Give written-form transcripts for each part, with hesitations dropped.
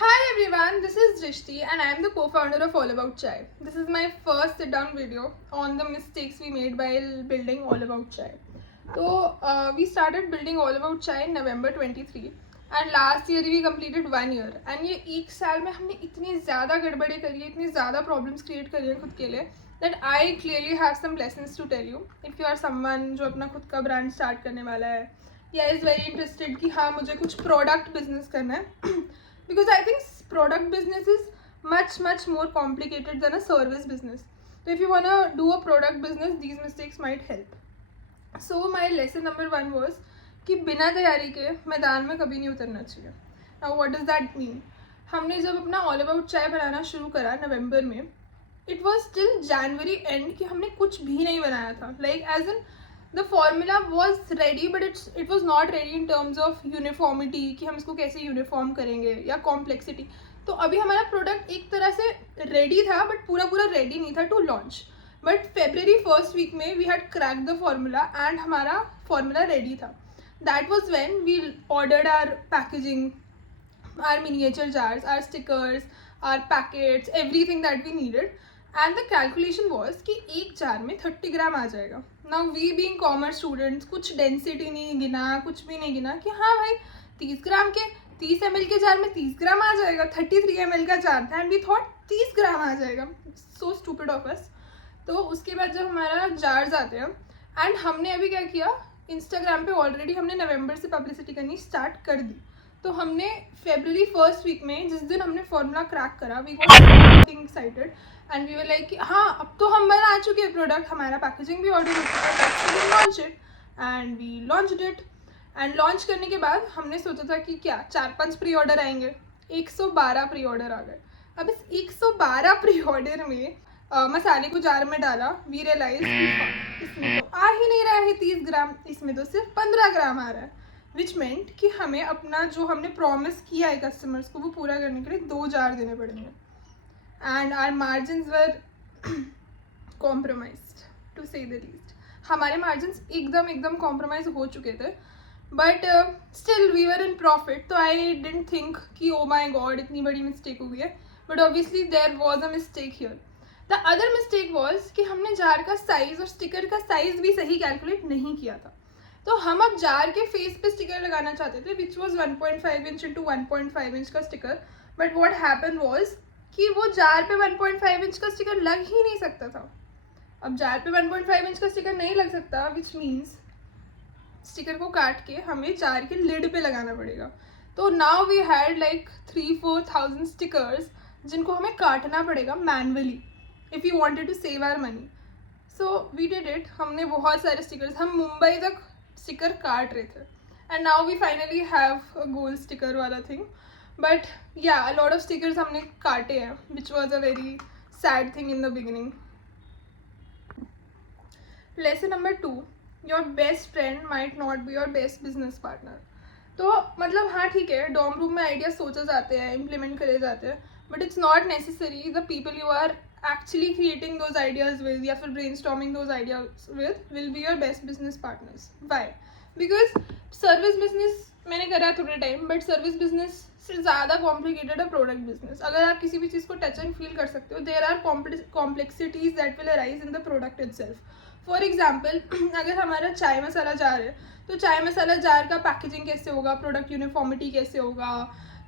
Hi everyone, this is Drishti and I am the co-founder of All About Chai. This is my first sit-down video on the mistakes we made while building All About Chai. So we started building All About Chai in November 23 and last year we completed 1 year. And ये एक साल में हमने इतनी ज़्यादा गड़बड़ी करी है, इतनी ज़्यादा problems create करी है खुद के लिए that I clearly have some lessons to tell you. If you are someone जो अपना खुद का brand start करने वाला है या is very interested कि हाँ मुझे कुछ product business करना है because I think product business is much more complicated than a service business. So if you want to do a product business, these mistakes might help. So my lesson number 1 was कि बिना तैयारी के मैदान में कभी नहीं उतरना चाहिए. Now what does that mean? हमने जब अपना ऑल अबाउट चाय बनाना शुरू करा नवंबर में, it was till January end कि हमने कुछ भी नहीं बनाया था. Like as in the formula was ready but it was not ready in terms of uniformity कि हम इसको कैसे यूनिफॉर्म करेंगे या कॉम्प्लेक्सिटी. तो अभी हमारा प्रोडक्ट एक तरह से रेडी था बट पूरा रेडी नहीं था to launch. But February first week में we had crack the formula and हमारा फॉर्मूला रेडी था. That was when we ordered our packaging, our miniature jars, our stickers, our packets, everything that we needed. And the calculation was कि एक jar में 30 gram आ जाएगा. Now we being commerce students कुछ density नहीं गिना, कुछ भी नहीं गिना कि हाँ भाई 30 ग्राम के 30 ml के जार में 30 ग्राम आ जाएगा. 33 ml का जार था एंड वी थॉट 30 ग्राम आ जाएगा. So stupid of us. तो उसके बाद जब हमारा जार्स आते हैं एंड हमने अभी क्या किया, इंस्टाग्राम पे ऑलरेडी हमने नवंबर से पब्लिसिटी करनी स्टार्ट कर दी. तो हमने February फर्स्ट वीक में जिस दिन हमने फॉर्मूला क्रैक करा, we got excited and we were like कि हाँ अब तो हम बना चुके हैं प्रोडक्ट, हमारा पैकेजिंग भी ऑर्डर हो चुका है, launch it. And we launched it. And launch करने के बाद हमने सोचा था कि क्या 4-5 प्री ऑर्डर आएंगे. 112 प्री ऑर्डर आ गए. अब इस 112 प्री ऑर्डर में मसाले को जार में डाला. वी रियलाइज इसमें तो आ ही नहीं रहा है 30 ग्राम, इसमें तो सिर्फ 15 ग्राम आ रहा है. विच मेंट कि हमें अपना जो हमने प्रॉमिस किया है कस्टमर्स को वो पूरा करने के लिए 2 जार देने पड़ेंगे. And our margins were compromised to say the least. हमारे मार्जिन्स एकदम कॉम्प्रोमाइज हो चुके थे but still we were in profit. तो आई डिडंट थिंक कि ओ माई गॉड इतनी बड़ी मिस्टेक हो गई है. But obviously there was a mistake here. The other mistake was कि हमने जार का साइज और स्टिकर का साइज भी सही कैलकुलेट नहीं किया था. तो हम अब जार के फेस पे स्टिकर लगाना चाहते थे which was 1.5 inch into 1.5 inch का sticker. But what happen was कि वो जार पे 1.5 इंच का स्टिकर लग ही नहीं सकता था. अब जार पे 1.5 इंच का स्टिकर नहीं लग सकता विच मीन्स स्टिकर को काट के हमें जार के लिड पे लगाना पड़ेगा. तो now we had like 3-4,000 stickers जिनको हमें काटना पड़ेगा manually if you wanted to save our money. So we did it. हमने बहुत सारे स्टिकर्स, हम मुंबई तक स्टिकर काट रहे थे. And now we finally have a goal sticker वाला thing. But yeah a lot of stickers हमने काटे हैं which was a very sad thing in the beginning. Lesson number 2, your best friend might not be your best business partner. तो मतलब हाँ ठीक है, dorm room में आइडिया सोचे जाते हैं, इम्प्लीमेंट करे जाते हैं, but it's not necessary the people you are actually creating those ideas with या फिर brainstorming those ideas with will be your best business partners. Why? Because service business मैंने करा थोड़े टाइम बट सर्विस बिजनेस से ज़्यादा complicated है product business. अगर आप किसी भी चीज़ को टच एंड फील कर सकते हो, there are complexities that will arise in the product itself. For example अगर हमारा चाय मसाला जार है तो चाय मसाला जार का पैकेजिंग कैसे होगा, प्रोडक्ट यूनिफॉर्मिटी कैसे होगा,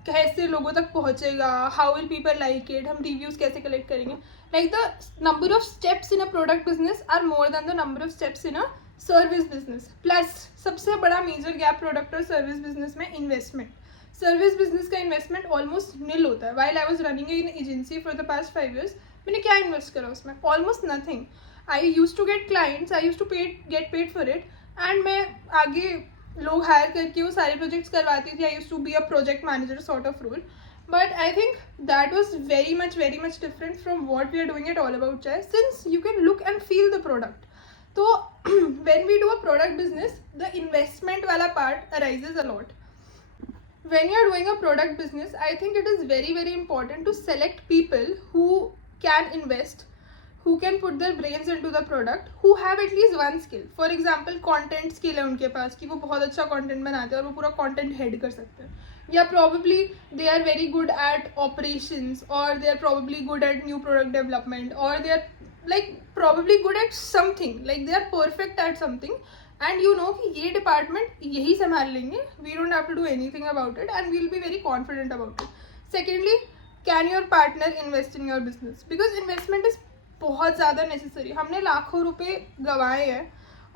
कैसे लोगों तक पहुंचेगा, how will people like it, हम रिव्यूज़ कैसे कलेक्ट करेंगे. Like the number of steps in a product business are more than the number of steps in a service business. Plus सबसे बड़ा मेजर गैप प्रोडक्ट और service business में investment. Service business का investment almost nil होता है. While I was running in agency for the past 5 years, मैंने क्या invest करा उसमें? Almost nothing. I use to get clients, I use to get paid for it and मैं आगे लोग हायर करके वो सारे प्रोजेक्ट्स करवाती थी. I use to be a project manager sort of role. But I think that was very much different from what we are doing at All About Chai, since you can look and feel the product. So when we do a product business, the investment wala part arises a lot. When you are doing a product business, I think it is very important to select people who can invest, who can put their brains into the product, who have at least one skill. For example, content skill है उनके पास कि वो बहुत अच्छा content बनाते हैं और वो पूरा content head कर सकते हैं. या probably they are very good at operations, or they are probably good at new product development, or they are like probably good at something, like they are perfect at something, and you know कि ये department यही संभाल लेंगे, we don't have to do anything about it and we'll be very confident about it. Secondly, can your partner invest in your business? Because investment is बहुत ज़्यादा necessary. हमने लाखों रुपए गंवाए हैं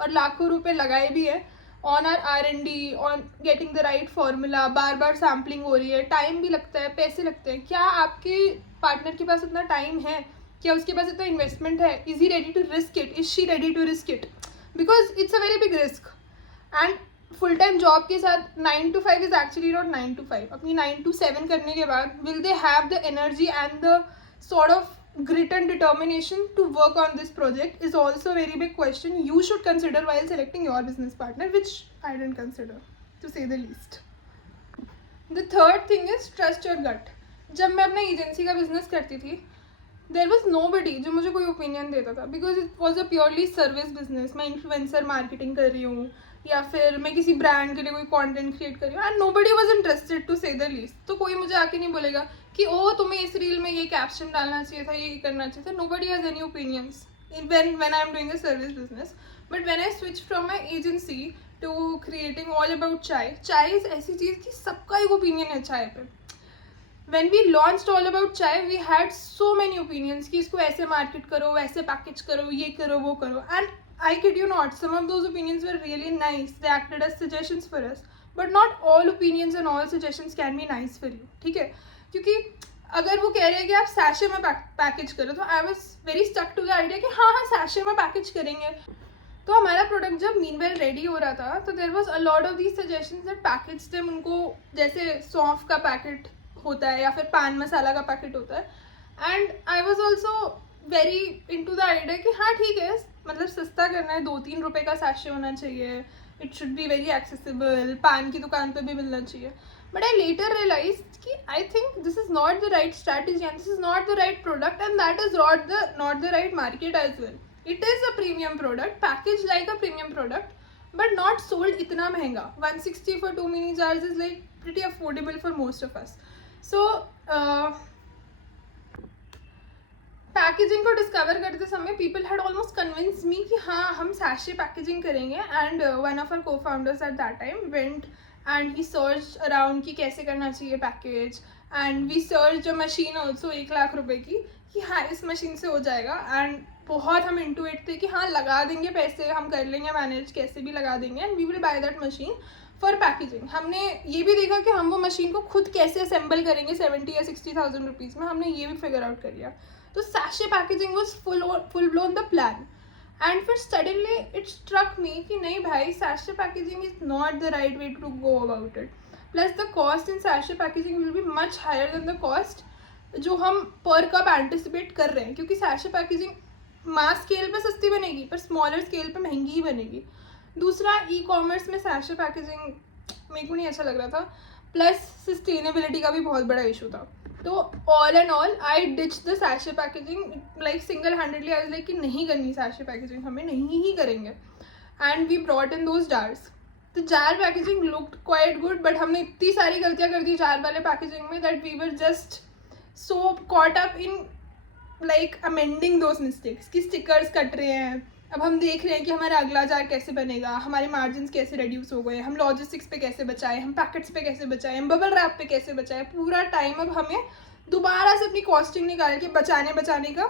और लाखों रुपए लगाए भी है on R R&D, on getting the right formula, बार बार सैम्पलिंग हो रही है, टाइम भी लगता है, पैसे लगते हैं. क्या आपके पार्टनर के पास इतना टाइम है? क्या उसके पास इतना इन्वेस्टमेंट है? Is he ready to risk it? Is she ready to risk it? Because it's a very big risk. And full time job के साथ 9 to 5 is actually not 9 to 5. अपनी 9 to 7 करने के बाद will they have the energy and the sort of grit and determination to work on this project is also a very big question you should consider while selecting your business partner, which I didn't consider, to say the least. The third thing is trust your gut. जब मैं अपने agency का business करती थी, there was no बडी जो मुझे कोई opinion देता था, because it was a purely service business. मैं इन्फ्लुएंसर मार्केटिंग कर रही हूँ या फिर मैं किसी ब्रांड के लिए कोई कंटेंट क्रिएट कर रही हूँ, and nobody was interested to say the least. तो कोई मुझे आके नहीं बोलेगा कि ओ तुम्हें इस रील में ये कैप्शन डालना चाहिए था, ये करना चाहिए था. Nobody has any opinions when I am doing a service business. But when I switched from my agency to creating all about chai is ऐसी चीज़ कि सबका एक ओपिनियन है चाय पे. When we launched all about chai, we had so many opinions कि इसको ऐसे मार्केट करो, वैसे पैकेज करो, ये करो, वो करो. And I kid you not, some of those opinions were really nice. They acted as suggestions for us. But not all opinions and all suggestions can be nice for you. ठीक है? क्योंकि अगर वो कह रहे हैं कि आप सैशे में पैकेज करो, तो I was very stuck to the idea कि हाँ सैशे में पैकेज करेंगे. तो हमारा प्रोडक्ट जब मीनवेल रेडी हो रहा था, तो there was a lot of these suggestions that package थे. उनको जैसे सौंफ का पैकेट होता है या फिर पान मसाला का पैकेट होता है. And I was also very into the idea कि हाँ ठीक है, मतलब सस्ता करना है, 2-3 रुपए का सैशे होना चाहिए, it should be very accessible, पान की दुकान पे भी मिलना चाहिए. बट आई लेटर रियलाइज कि I think this is not the right strategy and this is not the right product, and that is not the right market as well. It is a premium product, package like a premium product, but not sold इतना महंगा. 160 for 2 mini jars is like pretty affordable for most of us. So packaging को discover करते समय people had almost convinced me कि हाँ हम sachet packaging करेंगे. And one of our co-founders at that time went and he search around कि कैसे करना चाहिए package. And we search a machine also 1 lakh रुपए की कि हाँ इस मशीन से हो जाएगा. एंड बहुत हम इंटू इट थे कि हाँ लगा देंगे पैसे, हम कर लेंगे मैनेज, कैसे भी लगा देंगे, and we will buy that machine for packaging. हमने ये भी देखा कि हम वो मशीन को खुद कैसे असेंबल करेंगे 70 या 60,000 रुपीज़ में. हमने ये भी फिगर आउट कर लिया. तो sachet packaging was full blown the plan. And फिर सडनली इट स्ट्रक मी कि नहीं भाई, sachet packaging is not the right way to go about it. Plus the cost in sachet packaging will be much higher than the cost जो हम पर cup anticipate कर रहे हैं, क्योंकि सैशे पैकेजिंग मास स्केल पे सस्ती बनेगी पर स्मॉलर स्केल पे महंगी ही बनेगी. दूसरा, ई कॉमर्स में सैशे पैकेजिंग मेरे को नहीं अच्छा लग रहा था. प्लस सस्टेनेबिलिटी का भी बहुत बड़ा इशू था. तो all and all I ditch the sachet packaging like single handedly. I was like कि नहीं करनी सैशे पैकेजिंग, हमें नहीं ही करेंगे. And we brought in those jars. The jar packaging looked quite good, but हमने इतनी सारी गलतियाँ कर दी जार वाले पैकेजिंग में that we were just so caught up in like amending those mistakes कि स्टिकर्स कट रहे हैं. अब हम देख रहे हैं कि हमारा अगला जार कैसे बनेगा, हमारे मार्जिन कैसे रिड्यूस हो गए, हम लॉजिस्टिक्स पे कैसे बचाएं, हम पैकेट्स पे कैसे बचाएं, हम बबल रैप पे कैसे बचाएं. पूरा टाइम अब हमें दोबारा से अपनी कॉस्टिंग निकाल के बचाने का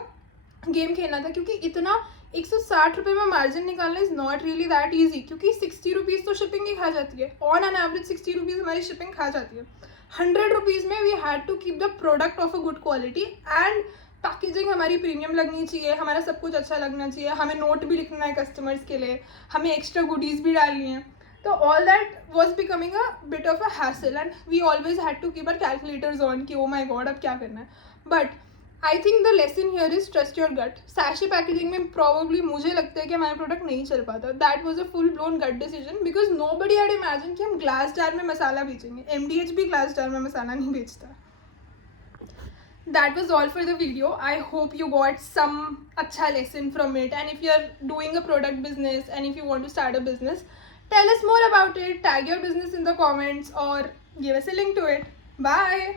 गेम खेलना था. क्योंकि इतना 160 रुपये में मार्जिन निकालना is not really that easy, क्योंकि 60 रुपीज़ तो शिपिंग ही खा जाती है. ऑन एन एवरेज 60 रुपीज़ हमारी शिपिंग खा जाती है. 100 रुपीज़ में we had to keep the product of a good quality, and packaging हमारी प्रीमियम लगनी चाहिए, हमारा सब कुछ अच्छा लगना चाहिए, हमें नोट भी लिखना है कस्टमर्स के लिए, हमें एक्स्ट्रा गुडीज़ भी डालनी है. तो all that was becoming a bit of a hassle, and we always had to keep our calculators on कि ओ माई गॉड अब क्या करना है. But I think the lesson here is trust your gut. Sachet packaging में probably मुझे लगता है कि हमारा प्रोडक्ट नहीं चल पाता. That was a full blown gut decision, because nobody had imagine कि हम ग्लास जार में मसाला बेचेंगे. MDH भी ग्लास जार में मसाला नहीं बेचता. That was all for the video. I hope you got some अच्छा lesson from it. And if you're doing a product business and if you want to start a business, tell us more about it. Tag your business in the comments, or give us a link to it. Bye.